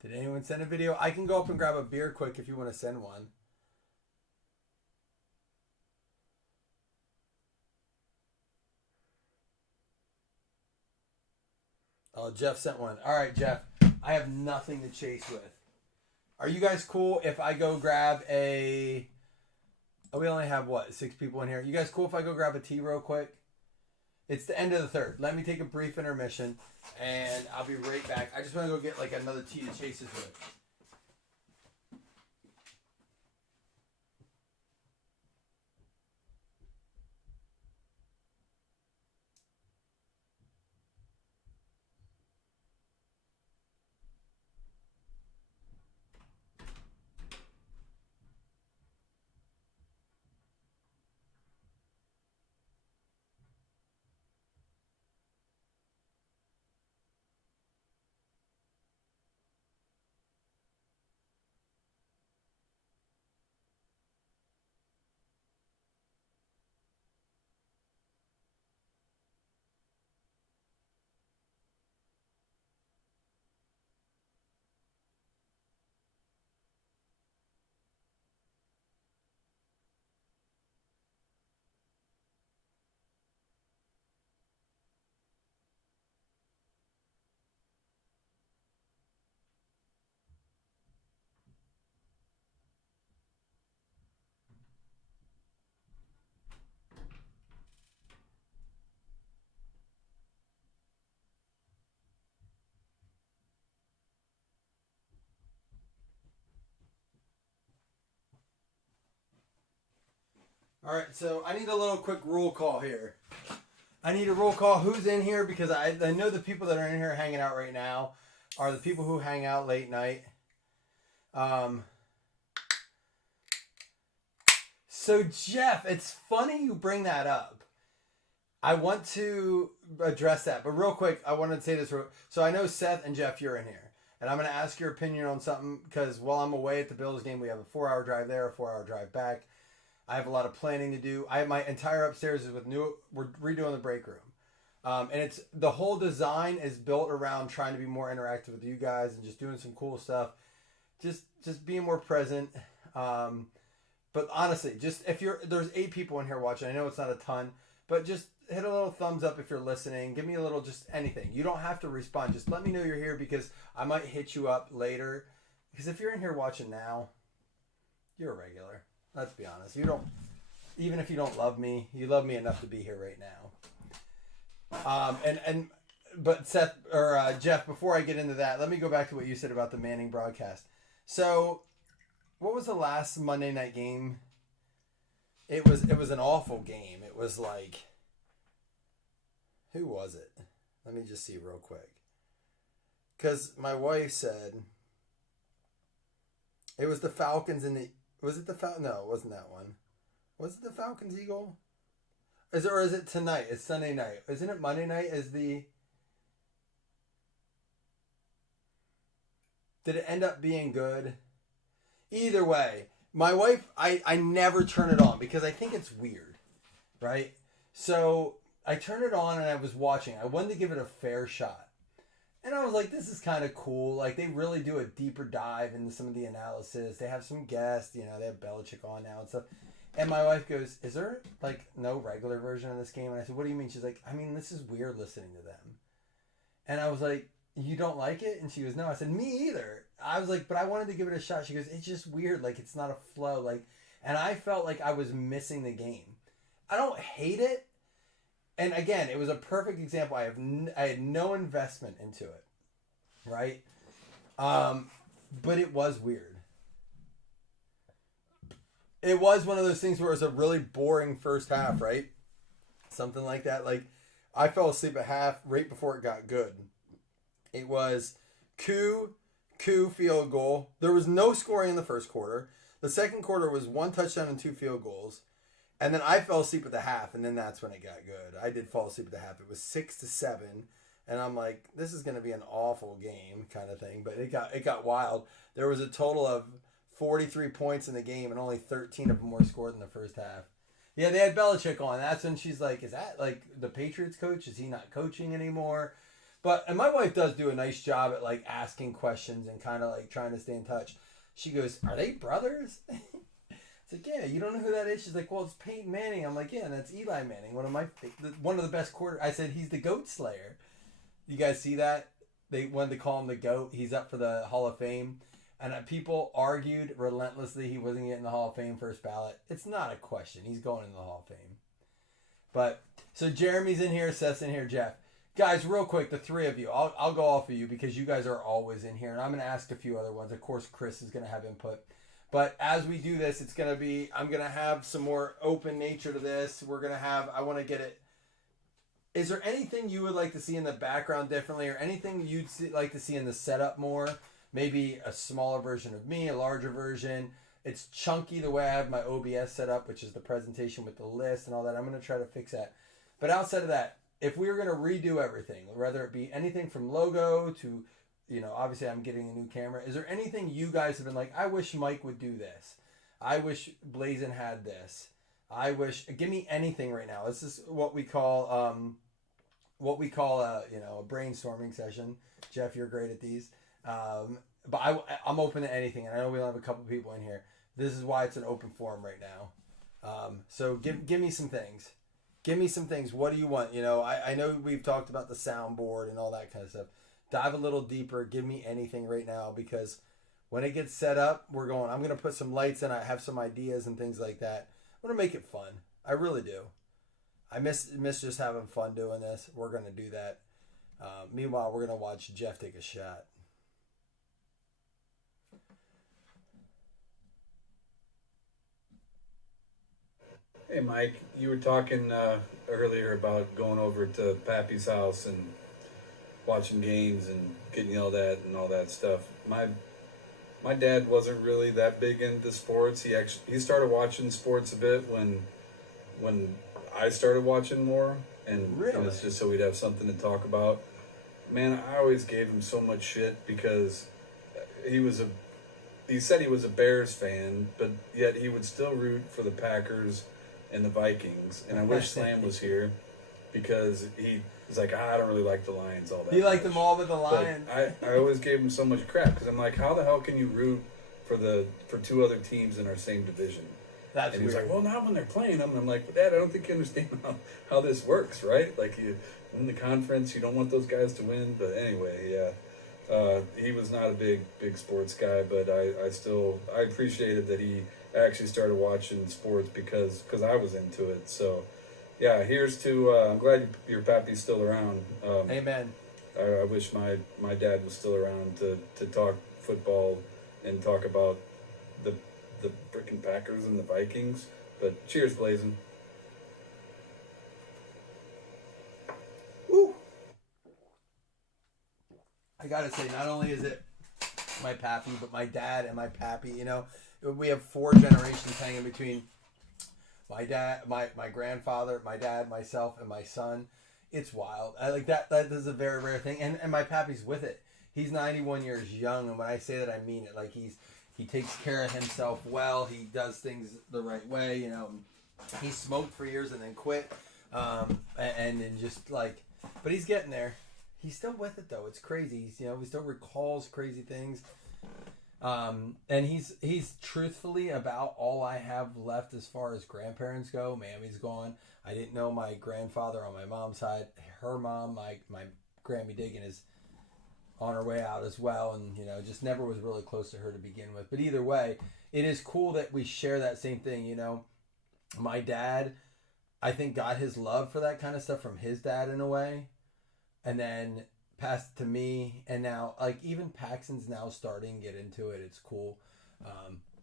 Did anyone send a video? I can go up and grab a beer quick if you want to send one. Oh, Jeff sent one. All right, Jeff. I have nothing to chase with. Are you guys cool if I go grab a... Oh, we only have, what, 6 people in here? You guys cool if I go grab a tea real quick? It's the end of the third. Let me take a brief intermission, and I'll be right back. I just want to go get, like, another tea to chase this with. All right, so I need a little quick roll call here. I need a roll call who's in here because I know the people that are in here hanging out right now are the people who hang out late night. So Jeff, it's funny you bring that up. I want to address that, but real quick, I wanted to say this. So I know Seth and Jeff, you're in here, and I'm going to ask your opinion on something because while I'm away at the Bills game, we have a 4-hour drive there, a 4-hour drive back. I have a lot of planning to do. I have my entire upstairs is with we're redoing the break room. And it's the whole design is built around trying to be more interactive with you guys and just doing some cool stuff. Just being more present. But honestly, just there's 8 people in here watching. I know it's not a ton, but just hit a little thumbs up if you're listening. Give me a little, just anything. You don't have to respond. Just let me know you're here because I might hit you up later. Because if you're in here watching now, you're a regular. Let's be honest. Even if you don't love me, you love me enough to be here right now. But Seth or Jeff, before I get into that, let me go back to what you said about the Manning broadcast. So, what was the last Monday night game? It was an awful game. It was like, who was it? Let me just see real quick. Because my wife said it was the Falcons and the. Was it the Falcons? No, it wasn't that one. Was it the Falcons Eagle? is it tonight? It's Sunday night. Isn't it Monday night? Did it end up being good? Either way, my wife, I never turn it on because I think it's weird, right? So I turned it on and I was watching. I wanted to give it a fair shot. And I was like, this is kind of cool. Like, they really do a deeper dive into some of the analysis. They have some guests, you know, they have Belichick on now and stuff. And my wife goes, is there, like, no regular version of this game? And I said, what do you mean? She's like, I mean, this is weird listening to them. And I was like, you don't like it? And she goes, no. I said, me either. I was like, but I wanted to give it a shot. She goes, it's just weird. Like, it's not a flow. Like, and I felt like I was missing the game. I don't hate it. And again, it was a perfect example. I had no investment into it, right? But it was weird. It was one of those things where it was a really boring first half, right? Something like that. Like, I fell asleep at half right before it got good. It was coup field goal. There was no scoring in the first quarter. The second quarter was 1 touchdown and 2 field goals. And then I fell asleep at the half, and then that's when it got good. I did fall asleep at the half. It was 6-7, and I'm like, this is going to be an awful game kind of thing. But it got wild. There was a total of 43 points in the game, and only 13 of them were scored in the first half. Yeah, they had Belichick on. That's when she's like, is that like the Patriots coach? Is he not coaching anymore? And my wife does do a nice job at like asking questions and kind of like trying to stay in touch. She goes, are they brothers? It's like, yeah, you don't know who that is? She's like, well, it's Peyton Manning. I'm like, yeah, and that's Eli Manning, one of the best quarter. I said, he's the GOAT Slayer. You guys see that? They wanted to call him the GOAT. He's up for the Hall of Fame. And people argued relentlessly he wasn't getting the Hall of Fame first ballot. It's not a question. He's going in the Hall of Fame. But, so Jeremy's in here, Seth's in here, Jeff. Guys, real quick, the three of you. I'll go off of you because you guys are always in here. And I'm going to ask a few other ones. Of course, Chris is going to have input. But as we do this, I'm going to have some more open nature to this. I want to get it. Is there anything you would like to see in the background differently or anything you'd like to see in the setup more? Maybe a smaller version of me, a larger version. It's chunky the way I have my OBS set up, which is the presentation with the list and all that. I'm going to try to fix that. But outside of that, if we were going to redo everything, whether it be anything from logo to, you know, obviously I'm getting a new camera. Is there anything you guys have been like, I wish Mike would do this. I wish Blazin had this. Give me anything right now. This is what we call a brainstorming session. Jeff, you're great at these. But I'm open to anything, and I know we only have a couple people in here. This is why it's an open forum right now. So give me some things. Give me some things. What do you want? You know, I know we've talked about the soundboard and all that kind of stuff. Dive a little deeper. Give me anything right now because when it gets set up, I'm going to put some lights in. I have some ideas and things like that. I want to make it fun. I really do. I miss just having fun doing this. We're going to do that. Meanwhile, we're going to watch Jeff take a shot. Hey, Mike, you were talking earlier about going over to Pappy's house and watching games and getting yelled at and all that stuff. My dad wasn't really that big into sports. He started watching sports a bit when I started watching more, and really? it's just so we'd have something to talk about. Man, I always gave him so much shit because he said he was a Bears fan, but yet he would still root for the Packers and the Vikings. And I wish Slam was here because he was like, I don't really like the Lions all that He liked much. them all but the Lions. But I always gave him so much crap because I'm like, how the hell can you root for two other teams in our same division? That's and weird. he's like, well, not when they're playing them. And I'm like, but Dad, I don't think you understand how this works, right? Like, you win the conference, you don't want those guys to win. But anyway, yeah. He was not a big sports guy, but I appreciated that he actually started watching sports because I was into it. So, yeah, here's to, I'm glad your pappy's still around. Amen. I wish my dad was still around to talk football and talk about the frickin' Packers and the Vikings. But cheers, Blazin'. Woo! I gotta say, not only is it my pappy, but my dad and my pappy, you know, we have 4 generations hanging between My dad, my grandfather, my dad, myself, and my son. It's wild. I like that. That is a very rare thing, and my pappy's with it. He's 91 years young, and when I say that, I mean it. Like he takes care of himself well. He does things the right way. You know, he smoked for years and then quit, and then just like, but he's getting there. He's still with it though. It's crazy. He's, you know, he still recalls crazy things. And he's truthfully about all I have left as far as grandparents go. Mammy's gone. I didn't know my grandfather on my mom's side. Her mom, my Grammy Diggin, is on her way out as well, and you know, just never was really close to her to begin with. But either way, it is cool that we share that same thing. You know, my dad, I think, got his love for that kind of stuff from his dad in a way, and then passed to me, and now like even Paxton's now starting to get into it. It's cool.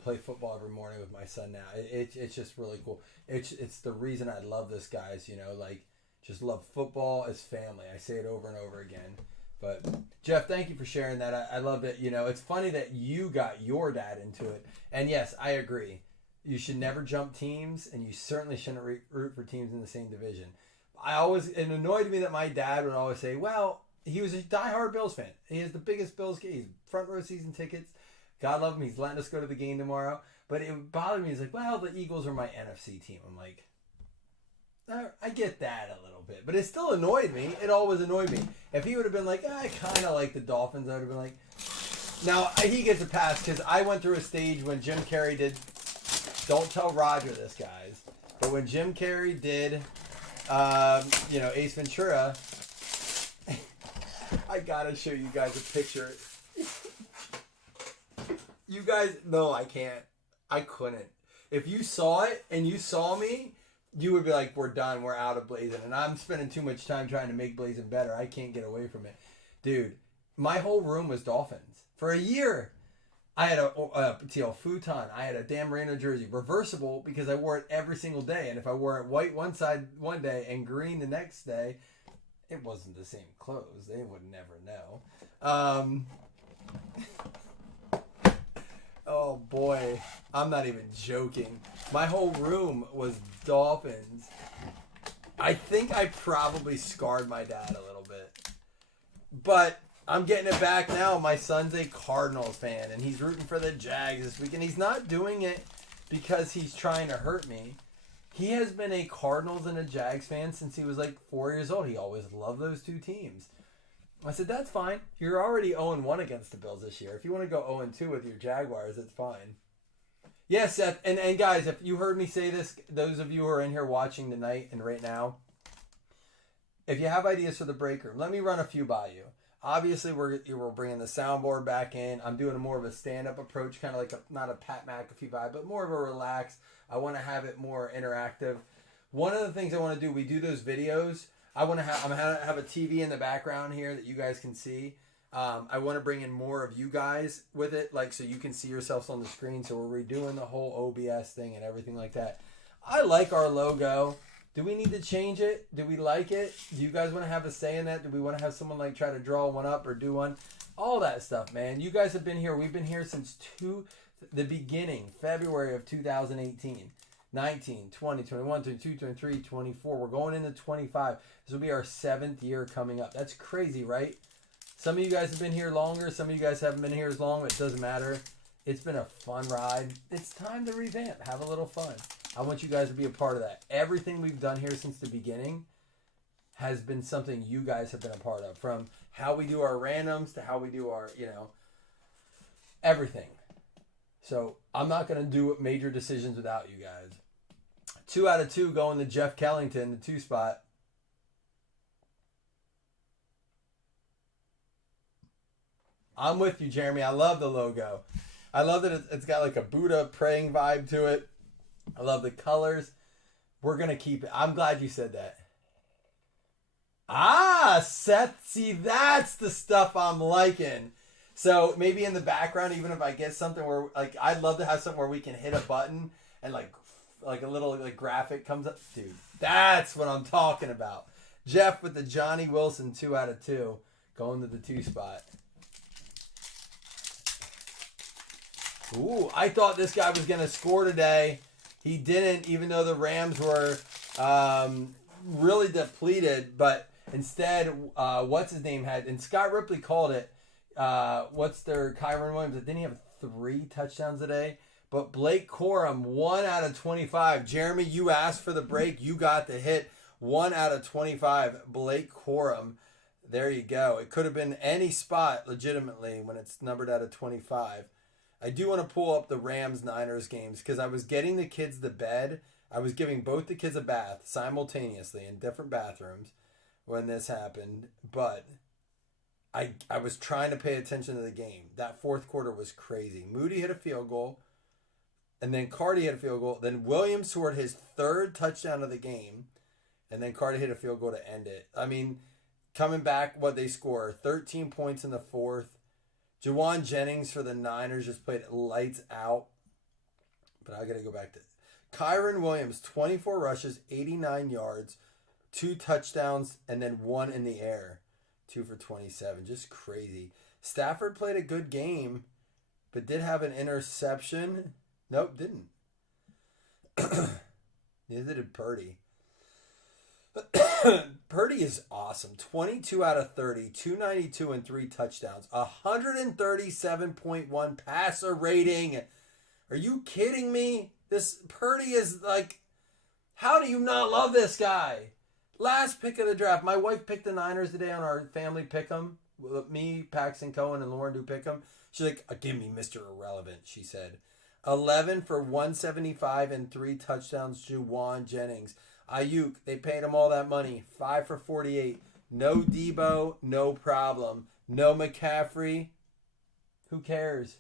Play football every morning with my son now. It's just really cool. It's the reason I love this, guys. You know, like just love football as family. I say it over and over again. But Jeff, thank you for sharing that. I love it. You know, it's funny that you got your dad into it. And yes, I agree. You should never jump teams, and you certainly shouldn't root for teams in the same division. It annoyed me that my dad would always say, well, he was a diehard Bills fan. He has the biggest Bills game. He's front row season tickets. God love him. He's letting us go to the game tomorrow. But it bothered me. He's like, well, the Eagles are my NFC team. I'm like, I get that a little bit. But it still annoyed me. It always annoyed me. If he would have been like, I kind of like the Dolphins, I would have been like, now he gets a pass because I went through a stage when Jim Carrey did, don't tell Roger this, guys, but when Jim Carrey did, Ace Ventura, I gotta show you guys a picture. You guys, no, I can't. I couldn't. If you saw it and you saw me, you would be like, we're done. We're out of Blazing. And I'm spending too much time trying to make Blazing better. I can't get away from it. Dude, my whole room was Dolphins. For a year, I had a teal futon. I had a Dan Marino jersey. Reversible because I wore it every single day. And if I wore it white one side one day and green the next day, it wasn't the same clothes. They would never know. Oh boy, I'm not even joking. My whole room was Dolphins. I think I probably scarred my dad a little bit. But I'm getting it back now. My son's a Cardinals fan, and he's rooting for the Jags this week. And he's not doing it because he's trying to hurt me. He has been a Cardinals and a Jags fan since he was like 4 years old. He always loved those two teams. I said, that's fine. You're already 0-1 against the Bills this year. If you want to go 0-2 with your Jaguars, it's fine. Yes, Seth. And guys, if you heard me say this, those of you who are in here watching tonight and right now, if you have ideas for the break room, let me run a few by you. Obviously, we're bringing the soundboard back in. I'm doing more of a stand-up approach, kind of like not a Pat McAfee vibe, but more of a relaxed. I want to have it more interactive. One of the things I want to do, we do those videos. I'm gonna have a TV in the background here that you guys can see. I want to bring in more of you guys with it, like so you can see yourselves on the screen. So we're redoing the whole OBS thing and everything like that. I like our logo. Do we need to change it? Do we like it? Do you guys want to have a say in that? Do we want to have someone like try to draw one up or do one? All that stuff, man. You guys have been here. We've been here since the beginning, February of 2018. 19, 20, 21, 22, 23, 24. We're going into 25. This will be our 7th year coming up. That's crazy, right? Some of you guys have been here longer. Some of you guys haven't been here as long, but it doesn't matter. It's been a fun ride. It's time to revamp. Have a little fun. I want you guys to be a part of that. Everything we've done here since the beginning has been something you guys have been a part of. From how we do our randoms to how we do our, everything. So I'm not going to do major decisions without you guys. 2 out of 2 going to Jeff Kellington, the 2 spot. I'm with you, Jeremy. I love the logo. I love that it's got like a Buddha praying vibe to it. I love the colors. We're going to keep it. I'm glad you said that. Ah, Seth, see, that's the stuff I'm liking. So maybe in the background, even if I get something where, like, I'd love to have something where we can hit a button and like a little like graphic comes up. Dude, that's what I'm talking about. Jeff with the Johnny Wilson 2 out of 2 going to the 2 spot. Ooh, I thought this guy was going to score today. He didn't, even though the Rams were really depleted. But instead, what's his name had, and Scott Ripley called it. What's their Kyron Williams? Didn't he have 3 touchdowns today? But Blake Corum, 1 out of 25. Jeremy, you asked for the break. You got the hit. 1 out of 25. Blake Corum. There you go. It could have been any spot legitimately when it's numbered out of 25. I do want to pull up the Rams-Niners games because I was getting the kids to bed. I was giving both the kids a bath simultaneously in different bathrooms when this happened. But I was trying to pay attention to the game. That fourth quarter was crazy. Moody hit a field goal. And then Cardi hit a field goal. Then Williams scored his 3rd touchdown of the game. And then Cardi hit a field goal to end it. I mean, coming back, what they score, 13 points in the 4th. Jawan Jennings for the Niners just played lights out. But I got to go back to Kyron Williams, 24 rushes, 89 yards, 2 touchdowns, and then 1 in the air. 2 for 27. Just crazy. Stafford played a good game, but did have an interception. Nope, didn't. Neither did Purdy. Purdy is awesome. 22 out of 30, 292 and 3 touchdowns. 137.1 passer rating. Are you kidding me? This Purdy is like, how do you not love this guy? Last pick of the draft. My wife picked the Niners today on our family pick'em. Me, Paxton Cohen, and Lauren do pick'em. She's like, give me Mr. Irrelevant, she said. 11 for 175 and 3 touchdowns, Juwan Jennings. Ayuk, they paid him all that money. 5 for 48. No Debo, no problem. No McCaffrey. Who cares?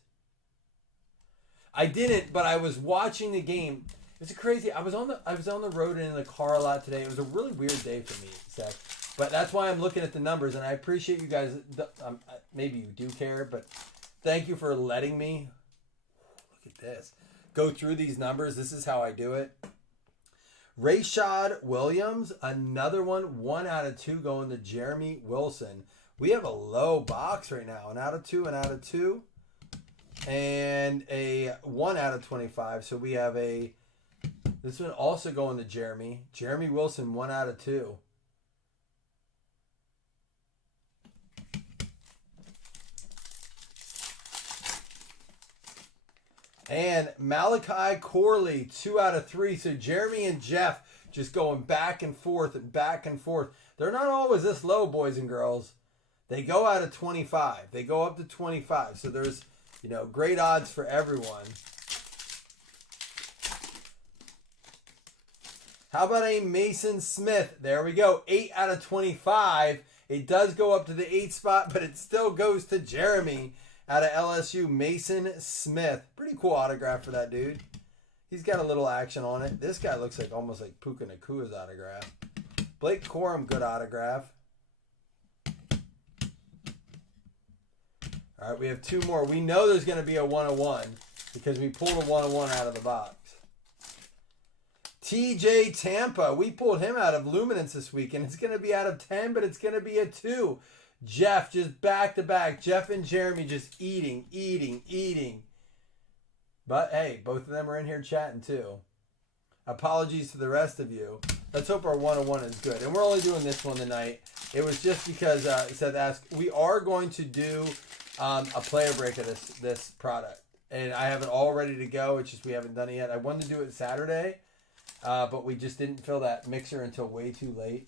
I didn't, but I was watching the game. It's crazy. I was on the road and in the car a lot today. It was a really weird day for me, Zach. But that's why I'm looking at the numbers, and I appreciate you guys. Maybe you do care, but thank you for letting me. Look at this. Go through these numbers. This is how I do it. Rashad Williams, another one. 1 out of 2 going to Jeremy Wilson. We have a low box right now. An out of 2, an out of 2. And a 1 out of 25. So we have this one also going to Jeremy. Jeremy Wilson, 1 out of 2. And Malachi Corley, 2 out of 3. So Jeremy and Jeff just going back and forth and back and forth. They're not always this low, boys and girls. They go out of 25. They go up to 25. So there's, great odds for everyone. How about a Mason Smith? There we go. 8 out of 25. It does go up to the 8 spot, but it still goes to Jeremy. Out of LSU, Mason Smith. Pretty cool autograph for that dude. He's got a little action on it. This guy looks like almost like Puka Nakua's autograph. Blake Corum, good autograph. All right, we have 2 more. We know there's going to be a 101 because we pulled a 101 out of the box. TJ Tampa. We pulled him out of Luminance this week, and it's going to be out of 10, but it's going to be a 2. Jeff just back to back. Jeff and Jeremy just eating. But hey, both of them are in here chatting too. Apologies to the rest of you. Let's hope our 101 is good. And we're only doing this one tonight. It was just because it said ask. We are going to do a player break of this product. And I have it all ready to go. It's just we haven't done it yet. I wanted to do it Saturday, but we just didn't fill that mixer until way too late.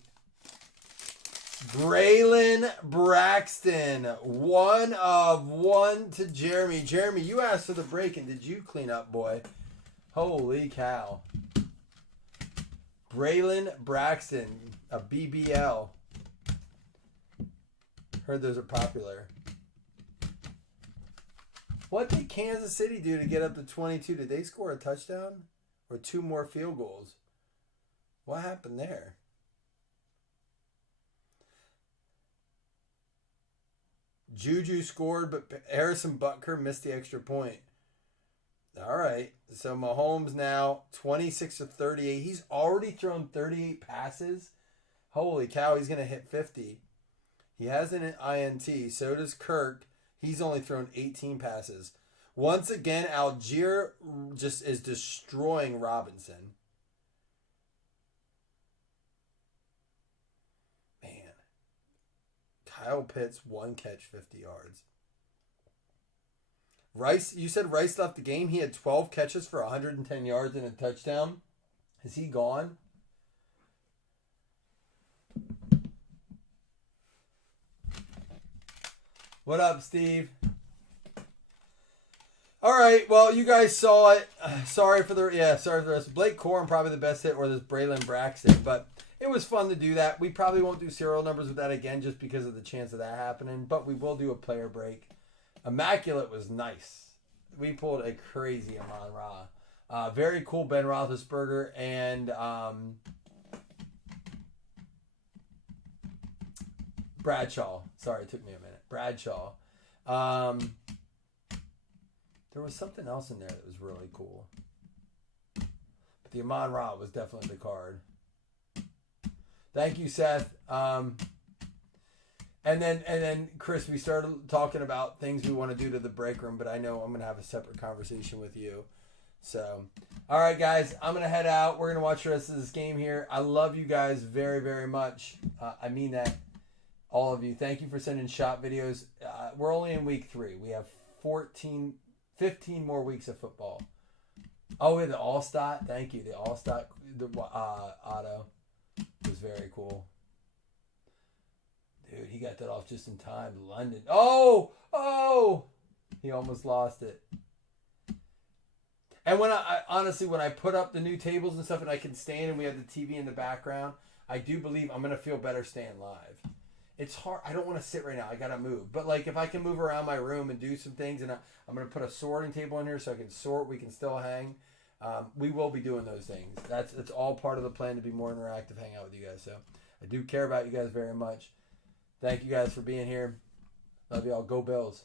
Braylon Braxton, 1 of 1 to Jeremy. Jeremy, you asked for the break, and did you clean up, boy? Holy cow. Braylon Braxton, a BBL. Heard those are popular. What did Kansas City do to get up to 22? Did they score a touchdown? Or 2 more field goals? What happened there? Juju scored, but Harrison Butker missed the extra point. All right. So Mahomes now 26 of 38. He's already thrown 38 passes. Holy cow, he's going to hit 50. He has an INT. So does Kirk. He's only thrown 18 passes. Once again, Algier just is destroying Robinson. Man. Kyle Pitts, 1 catch, 50 yards. Rice, you said Rice left the game. He had 12 catches for 110 yards and a touchdown. Is he gone? What up, Steve? All right, well, you guys saw it. Sorry for the rest. Blake Corum probably the best hit, or this Braylon Braxton, but it was fun to do that. We probably won't do serial numbers with that again just because of the chance of that happening, but we will do a player break. Immaculate was nice. We pulled a crazy Amon-Ra. Very cool Ben Roethlisberger and Bradshaw. Sorry, it took me a minute. Bradshaw. There was something else in there that was really cool. But the Amon-Ra was definitely the card. Thank you, Seth. And then Chris, we started talking about things we want to do to the break room, but I know I'm going to have a separate conversation with you. So, all right, guys, I'm going to head out. We're going to watch the rest of this game here. I love you guys very, very much. I mean that, all of you. Thank you for sending shot videos. We're only in week 3. We have 15 more weeks of football. Oh, and the All-Stat. Thank you. The All-Stat auto was very cool. Dude, he got that off just in time. London. Oh! He almost lost it. And when I honestly, when I put up the new tables and stuff and I can stand and we have the TV in the background, I do believe I'm going to feel better staying live. It's hard. I don't want to sit right now. I got to move. But like if I can move around my room and do some things, and I'm going to put a sorting table in here so I can sort, we can still hang. We will be doing those things. It's all part of the plan to be more interactive, hang out with you guys. So I do care about you guys very much. Thank you guys for being here. Love y'all. Go Bills.